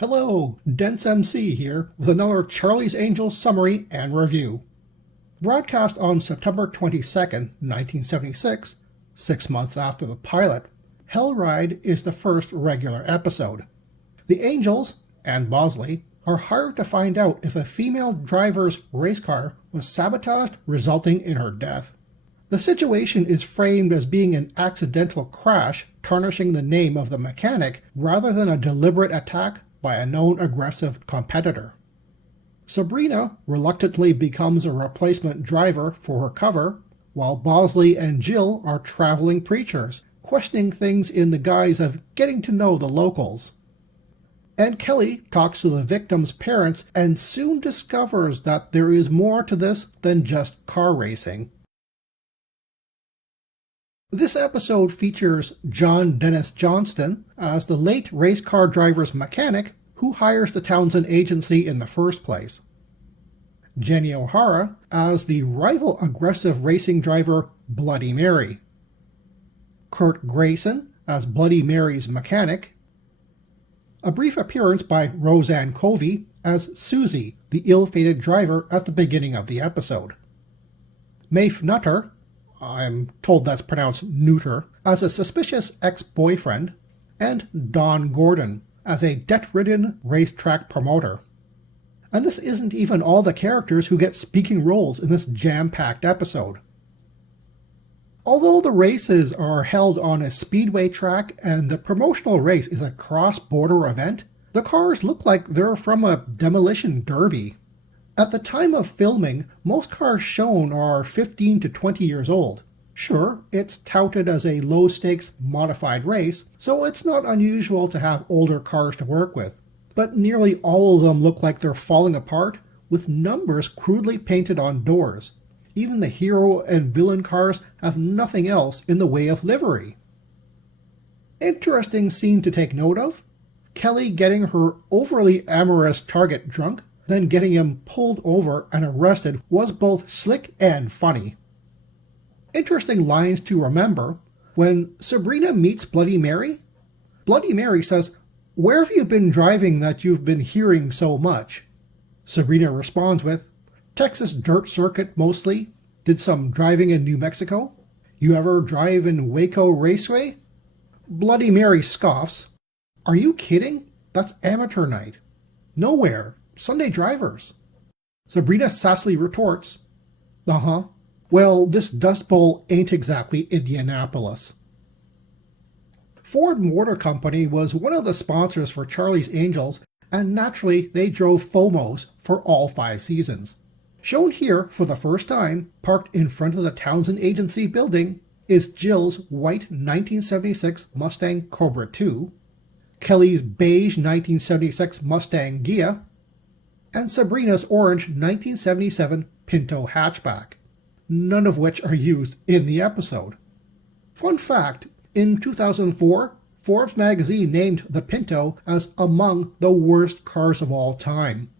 Hello, Dense MC here with another Charlie's Angels summary and review. Broadcast on September 22nd, 1976, 6 months after the pilot, Hellride is the first regular episode. The Angels, and Bosley, are hired to find out if a female driver's race car was sabotaged, resulting in her death. The situation is framed as being an accidental crash, tarnishing the name of the mechanic, rather than a deliberate attack by a known aggressive competitor. Sabrina reluctantly becomes a replacement driver for her cover, while Bosley and Jill are traveling preachers, questioning things in the guise of getting to know the locals. And Kelly talks to the victim's parents and soon discovers that there is more to this than just car racing. This episode features John Dennis Johnston as the late race car driver's mechanic who hires the Townsend agency in the first place, Jenny O'Hara as the rival aggressive racing driver Bloody Mary, Kurt Grayson as Bloody Mary's mechanic, a brief appearance by Roseanne Covey as Susie, the ill-fated driver at the beginning of the episode, Maeve Nutter, I'm told that's pronounced neuter, as a suspicious ex-boyfriend, and Don Gordon as a debt-ridden racetrack promoter. And this isn't even all the characters who get speaking roles in this jam-packed episode. Although the races are held on a speedway track and the promotional race is a cross-border event, the cars look like they're from a demolition derby. At the time of filming, most cars shown are 15 to 20 years old. Sure, it's touted as a low-stakes, modified race, so it's not unusual to have older cars to work with. But nearly all of them look like they're falling apart, with numbers crudely painted on doors. Even the hero and villain cars have nothing else in the way of livery. Interesting scene to take note of: Kelly getting her overly amorous target drunk, then getting him pulled over and arrested was both slick and funny. Interesting lines to remember: when Sabrina meets Bloody Mary, Bloody Mary says, "Where have you been driving that you've been hearing so much?" Sabrina responds with, "Texas dirt circuit mostly. Did some driving in New Mexico. You ever drive in Waco Raceway?" Bloody Mary scoffs, "Are you kidding? That's amateur night. Nowhere. Sunday drivers." Sabrina sassily retorts, "Uh-huh. Well, this Dust Bowl ain't exactly Indianapolis." Ford Motor Company was one of the sponsors for Charlie's Angels, and naturally they drove FOMOs for all 5 seasons. Shown here for the first time, parked in front of the Townsend Agency building, is Jill's white 1976 Mustang Cobra II, Kelly's beige 1976 Mustang Ghia, and Sabrina's orange 1977 Pinto hatchback, none of which are used in the episode. Fun fact, in 2004, Forbes magazine named the Pinto as among the worst cars of all time.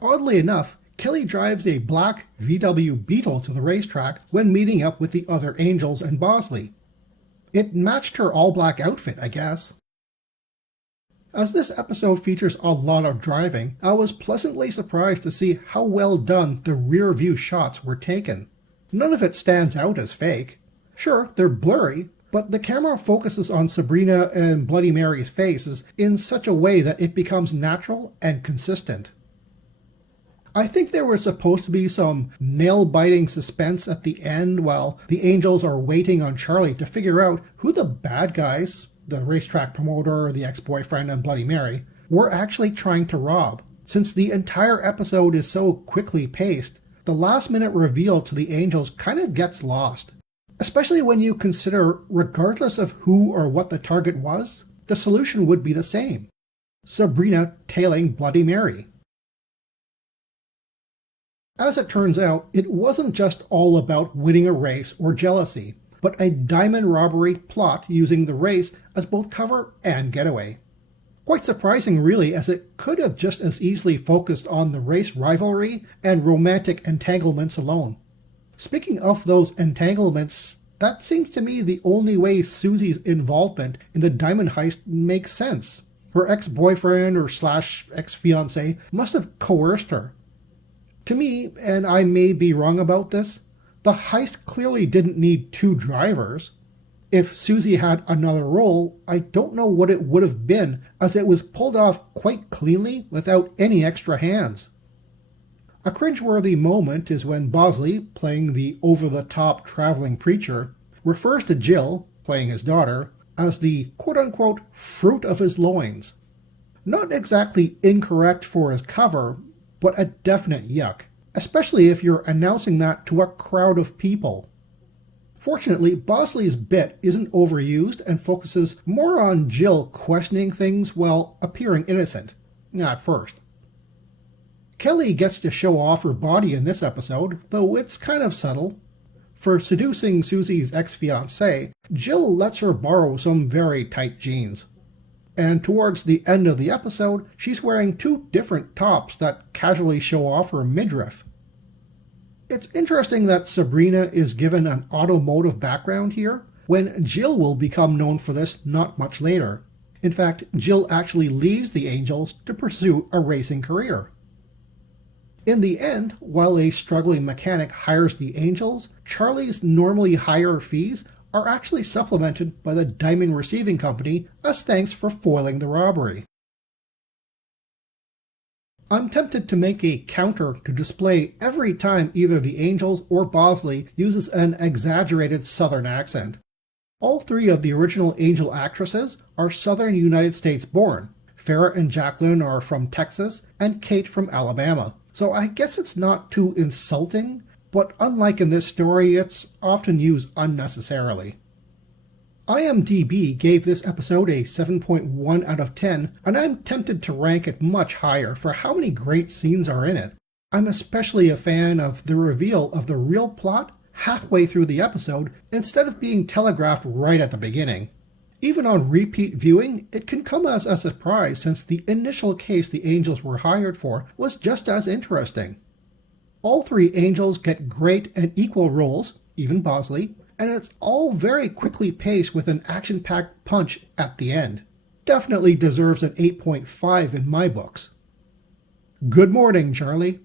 Oddly enough, Kelly drives a black VW Beetle to the racetrack when meeting up with the other Angels and Bosley. It matched her all-black outfit, I guess. As this episode features a lot of driving, I was pleasantly surprised to see how well done the rear view shots were taken. None of it stands out as fake. Sure, they're blurry, but the camera focuses on Sabrina and Bloody Mary's faces in such a way that it becomes natural and consistent. I think there was supposed to be some nail-biting suspense at the end while the Angels are waiting on Charlie to figure out who the bad guys, the racetrack promoter, the ex-boyfriend, and Bloody Mary, were actually trying to rob. Since the entire episode is so quickly paced, the last-minute reveal to the Angels kind of gets lost. Especially when you consider, regardless of who or what the target was, the solution would be the same: Sabrina tailing Bloody Mary. As it turns out, it wasn't just all about winning a race or jealousy, but a diamond robbery plot using the race as both cover and getaway. Quite surprising really, as it could have just as easily focused on the race rivalry and romantic entanglements alone. Speaking of those entanglements, that seems to me the only way Susie's involvement in the diamond heist makes sense. Her ex-boyfriend or slash ex-fiancé must have coerced her. To me, and I may be wrong about this, the heist clearly didn't need two drivers. If Susie had another role, I don't know what it would have been, as it was pulled off quite cleanly without any extra hands. A cringeworthy moment is when Bosley, playing the over-the-top traveling preacher, refers to Jill, playing his daughter, as the quote-unquote fruit of his loins. Not exactly incorrect for his cover, but a definite yuck, especially if you're announcing that to a crowd of people. Fortunately, Bosley's bit isn't overused and focuses more on Jill questioning things while appearing innocent, at first. Kelly gets to show off her body in this episode, though it's kind of subtle. For seducing Susie's ex-fiancé, Jill lets her borrow some very tight jeans. And towards the end of the episode, she's wearing two different tops that casually show off her midriff. It's interesting that Sabrina is given an automotive background here, when Jill will become known for this not much later. In fact, Jill actually leaves the Angels to pursue a racing career. In the end, while a struggling mechanic hires the Angels, Charlie's normally higher fees are actually supplemented by the Diamond Receiving Company as thanks for foiling the robbery. I'm tempted to make a counter to display every time either the Angels or Bosley uses an exaggerated Southern accent. All three of the original Angel actresses are Southern United States born. Farrah and Jacqueline are from Texas, and Kate from Alabama. So I guess it's not too insulting, but unlike in this story, it's often used unnecessarily. IMDb gave this episode a 7.1 out of 10, and I'm tempted to rank it much higher for how many great scenes are in it. I'm especially a fan of the reveal of the real plot halfway through the episode instead of being telegraphed right at the beginning. Even on repeat viewing, it can come as a surprise since the initial case the Angels were hired for was just as interesting. All three Angels get great and equal roles, even Bosley, and it's all very quickly paced with an action-packed punch at the end. Definitely deserves an 8.5 in my books. Good morning, Charlie.